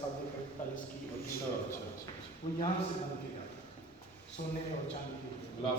1745 की अच्छा अच्छा अच्छा अच्छा। वो यहाँ से बन के जाता सोने और चांदी के। गिलाफ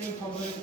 2018